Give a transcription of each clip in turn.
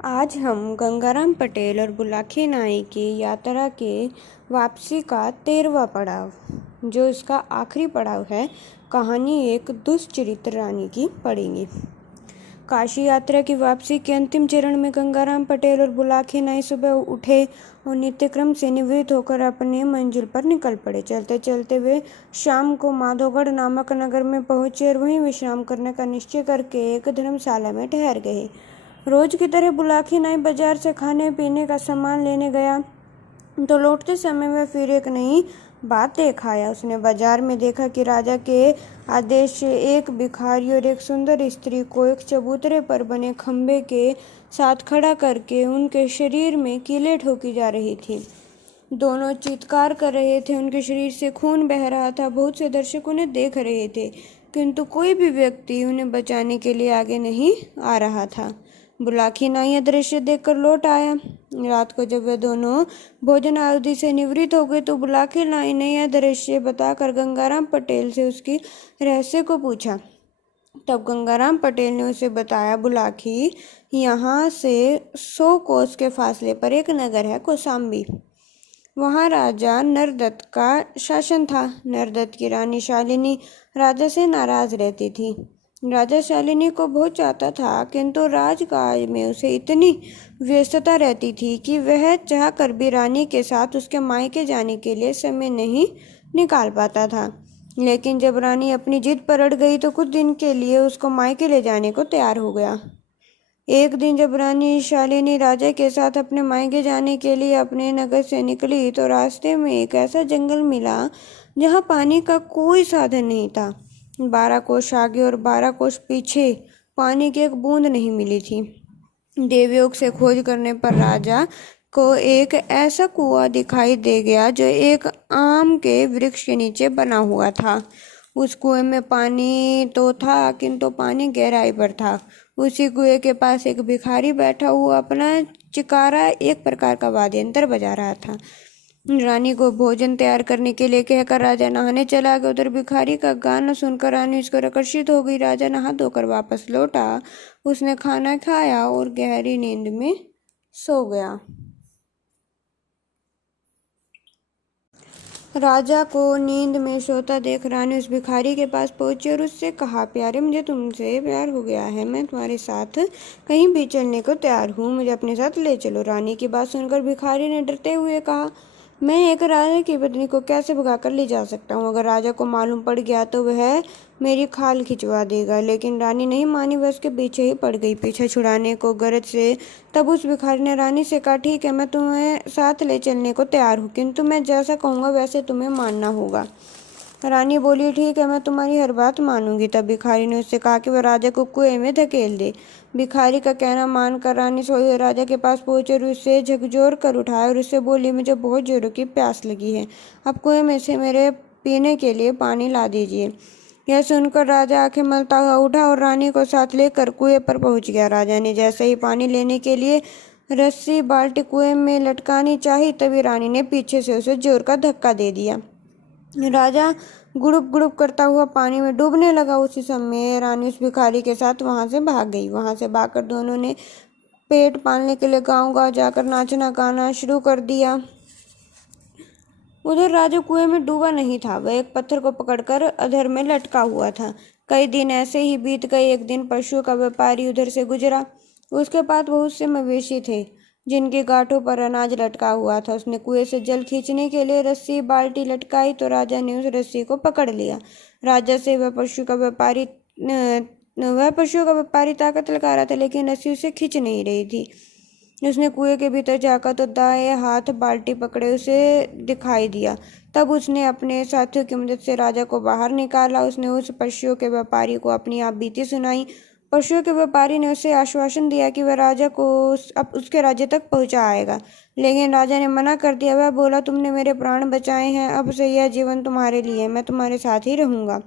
आज हम गंगाराम पटेल और बुलाकी नाई की यात्रा के वापसी का 13वां पड़ाव, जो इसका आखिरी पड़ाव है, कहानी एक दुष्चरित्र रानी की पढ़ेंगे। काशी यात्रा की वापसी के अंतिम चरण में गंगाराम पटेल और बुलाकी नाई सुबह उठे और नित्यक्रम से निवृत्त होकर अपने मंजिल पर निकल पड़े। चलते चलते वे शाम को माधोगढ़ नामक नगर में पहुंचे और वहीं विश्राम करने का निश्चय करके एक धर्मशाला में ठहर गए। रोज की तरह बुलाकी नाई बाजार से खाने पीने का सामान लेने गया तो लौटते समय वह फिर एक नई बात देख आया। उसने बाजार में देखा कि राजा के आदेश से एक भिखारी और एक सुंदर स्त्री को एक चबूतरे पर बने खंभे के साथ खड़ा करके उनके शरीर में कीलें ठोकी जा रही थी। दोनों चीत्कार कर रहे थे, उनके शरीर से खून बह रहा था। बहुत से दर्शक उन्हें देख रहे थे, किंतु कोई भी व्यक्ति उन्हें बचाने के लिए आगे नहीं आ रहा था। बुलाकी नाई यह दृश्य देखकर लौट आया। रात को जब वे दोनों भोजन आदि से निवृत्त हो गए तो बुलाकी नाई ने यह दृश्य बताकर गंगाराम पटेल से उसकी रहस्य को पूछा। तब गंगाराम पटेल ने उसे बताया, बुलाकी, यहाँ से 100 कोस के फासले पर एक नगर है, कौशाम्बी। वहाँ राजा नरदत्त का शासन था। नरदत्त की रानी शालिनी राजा से नाराज रहती थी। राजा शालिनी को बहुत चाहता था, किंतु राजकाज में उसे इतनी व्यस्तता रहती थी कि वह चाहकर भी रानी के साथ उसके मायके जाने के लिए समय नहीं निकाल पाता था। लेकिन जब रानी अपनी जिद पर अड़ गई तो कुछ दिन के लिए उसको मायके ले जाने को तैयार हो गया। एक दिन जब रानी शालिनी राजा के साथ अपने मायके जाने के लिए अपने नगर से निकली तो रास्ते में एक ऐसा जंगल मिला जहाँ पानी का कोई साधन नहीं था। 12 कोस आगे और 12 कोस पीछे पानी की एक बूंद नहीं मिली थी। देवयोग से खोज करने पर राजा को एक ऐसा कुआं दिखाई दे गया जो एक आम के वृक्ष के नीचे बना हुआ था। उस कुएं में पानी तो था, किंतु पानी गहराई पर था। उसी कुएं के पास एक भिखारी बैठा हुआ अपना चिकारा, एक प्रकार का वाद्य यंत्र बजा रहा था। रानी को भोजन तैयार करने के लिए कहकर राजा नहाने चला गया। उधर भिखारी का गाना सुनकर रानी इसको आकर्षित हो गई। राजा नहा धोकर वापस लौटा। उसने खाना खाया और गहरी नींद में सो गया। राजा को नींद में सोता देख रानी उस भिखारी के पास पहुंची और उससे कहा, प्यारे, मुझे तुमसे प्यार हो गया है। मैं तुम्हारे साथ कहीं भी चलने को तैयार हूँ, मुझे अपने साथ ले चलो। रानी की बात सुनकर भिखारी ने डरते हुए कहा, मैं एक राजा की पत्नी को कैसे भगाकर ले जा सकता हूँ? अगर राजा को मालूम पड़ गया तो वह मेरी खाल खिंचवा देगा। लेकिन रानी नहीं मानी, वह उसके पीछे ही पड़ गई, पीछे छुड़ाने को गरज से। तब उस भिखारी ने रानी से कहा, ठीक है, मैं तुम्हें साथ ले चलने को तैयार हूँ, किंतु मैं जैसा कहूँगा वैसे तुम्हें मानना होगा। रानी बोली, ठीक है, मैं तुम्हारी हर बात मानूंगी। तब भिखारी ने उससे कहा कि वह राजा को कुएं में धकेल दे। भिखारी का कहना मानकर रानी सोए हुए राजा के पास पहुंची और उसे झकझोर कर उठाया और उससे बोली, मुझे बहुत जोरों की प्यास लगी है, अब कुएं में से मेरे पीने के लिए पानी ला दीजिए। यह सुनकर राजा आंखें मलता हुआ उठा और रानी को साथ लेकर कुएं पर पहुंच गया। राजा ने जैसे ही पानी लेने के लिए रस्सी बाल्टी कुएं में लटकानी चाही, तभी रानी ने पीछे से उसे जोर का धक्का दे दिया। राजा गुड़ुप गुड़ुप करता हुआ पानी में डूबने लगा। उसी समय रानी उस भिखारी के साथ वहां से भाग गई। वहां से भागकर दोनों ने पेट पालने के लिए गांव-गांव जाकर नाचना गाना शुरू कर दिया। उधर राजा कुएं में डूबा नहीं था, वह एक पत्थर को पकड़कर अधर में लटका हुआ था। कई दिन ऐसे ही बीत गए। एक दिन पशुओं का व्यापारी उधर से गुजरा। उसके पास बहुत से मवेशी थे जिनके गांठों पर अनाज लटका हुआ था। उसने कुएं से जल खींचने के लिए रस्सी बाल्टी लटकाई तो राजा ने उस रस्सी को पकड़ लिया। राजा से वह पशुओं का व्यापारी ताकत लगा रहा था, लेकिन रस्सी उसे खींच नहीं रही थी। उसने कुएं के भीतर जाकर तो दाएं हाथ बाल्टी पकड़े उसे दिखाई दिया। तब उसने अपने साथियों की मदद से राजा को बाहर निकाला। उसने उस पशुओं के व्यापारी को अपनी आप बीती सुनाई। पशुओं के व्यापारी ने उसे आश्वासन दिया कि वह राजा को अब उसके राज्य तक पहुंचाएगा, लेकिन राजा ने मना कर दिया। वह बोला, तुमने मेरे प्राण बचाए हैं, अब से यह जीवन तुम्हारे लिए, मैं तुम्हारे साथ ही रहूंगा।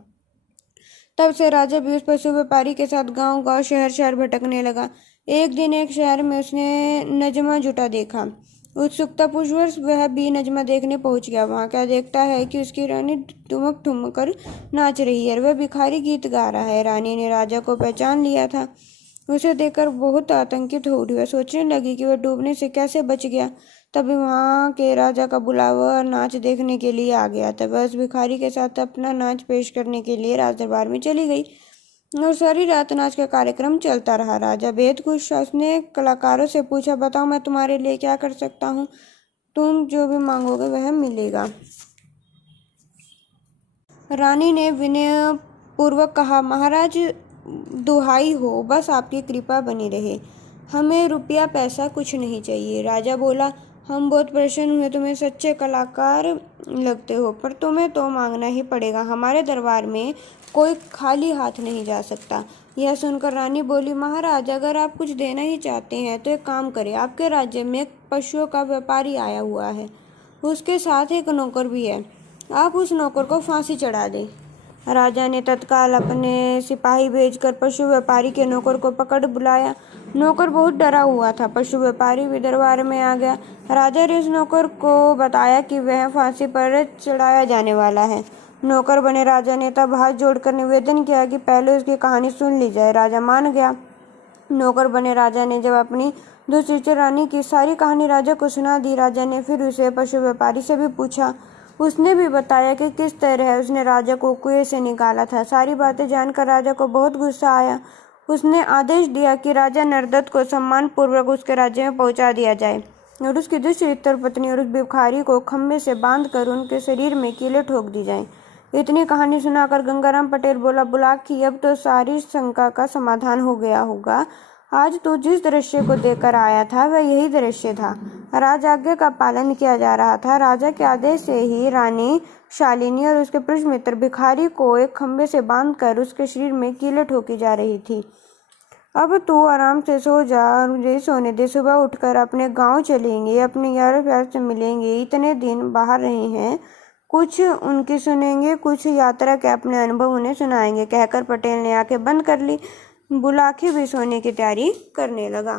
तब से राजा भी उस पशु व्यापारी के साथ गांव-गांव, शहर-शहर भटकने लगा। एक दिन एक शहर में उसने नजमा जुटा देखा। उत्सुकतापूर्वक वह भी नजमा देखने पहुंच गया। वहां क्या देखता है कि उसकी रानी ठुमक ठुमक कर नाच रही है और वह भिखारी गीत गा रहा है। रानी ने राजा को पहचान लिया था। उसे देखकर बहुत आतंकित हो उठी। वह सोचने लगी कि वह डूबने से कैसे बच गया। तभी वहां के राजा का बुलावा नाच देखने के लिए आ गया था। वह उस भिखारी के साथ अपना नाच पेश करने के लिए राजदरबार में चली गई और सारी रात नाच का कार्यक्रम चलता रहा। राजा बेहद खुश था। उसने कलाकारों से पूछा, बताओ मैं तुम्हारे लिए क्या कर सकता हूँ? तुम जो भी मांगोगे वह मिलेगा। रानी ने विनय पूर्वक कहा, महाराज दुहाई हो, बस आपकी कृपा बनी रहे। हमें रुपया पैसा कुछ नहीं चाहिए। राजा बोला, हम बहुत प्रसन्न हुए, तुम्हें सच्चे कलाकार लगते हो, पर तुम्हें तो मांगना ही पड़ेगा। हमारे दरबार में कोई खाली हाथ नहीं जा सकता। यह सुनकर रानी बोली, महाराज अगर आप कुछ देना ही चाहते हैं तो एक काम करें, आपके राज्य में एक पशुओं का व्यापारी आया हुआ है, उसके साथ एक नौकर भी है, आप उस नौकर को फांसी चढ़ा दें। राजा ने तत्काल अपने सिपाही भेजकर पशु व्यापारी के नौकर को पकड़ बुलाया। नौकर बहुत डरा हुआ था। पशु व्यापारी भी दरबार में आ गया। राजा ने उस नौकर को बताया कि वह फांसी पर चढ़ाया जाने वाला है। नौकर बने राजा ने तब हाथ जोड़कर निवेदन किया कि पहले उसकी कहानी सुन ली जाए। राजा मान गया। नौकर बने राजा ने जब अपनी दुष्चरित्र रानी की सारी कहानी राजा को सुना दी, राजा ने फिर उसे पशु व्यापारी से भी पूछा। उसने भी बताया कि किस तरह उसने राजा को कुएं से निकाला था। सारी बातें जानकर राजा को बहुत गुस्सा आया। उसने आदेश दिया कि राजा नरदत्त को सम्मान पूर्वक उसके राज्य में पहुंचा दिया जाए और उसकी दुष्चरित्र पत्नी और उस भिखारी को खंभे से बांधकर उनके शरीर में कीलें ठोक दी जाएं। इतनी कहानी सुनाकर गंगाराम पटेल बोला, बुलाकी, अब तो सारी शंका का समाधान हो गया होगा। आज तो जिस दृश्य को देखकर आया था वह यही दृश्य था। राजआज्ञा का पालन किया जा रहा था। राजा के आदेश से ही रानी शालिनी और उसके पुरुष मित्र भिखारी को एक खंभे से बांधकर उसके शरीर में कीलें ठोकी जा रही थी। अब तू आराम से सो जा और मुझे सोने दे। सुबह उठकर अपने गांव चलेंगे, अपने यारों प्यार से मिलेंगे। इतने दिन बाहर रहे हैं, कुछ उनकी सुनेंगे, कुछ यात्रा के अपने अनुभव उन्हें सुनाएंगे। कहकर पटेल ने आंखें बंद कर ली। बुलाकी भी सोने की तैयारी करने लगा।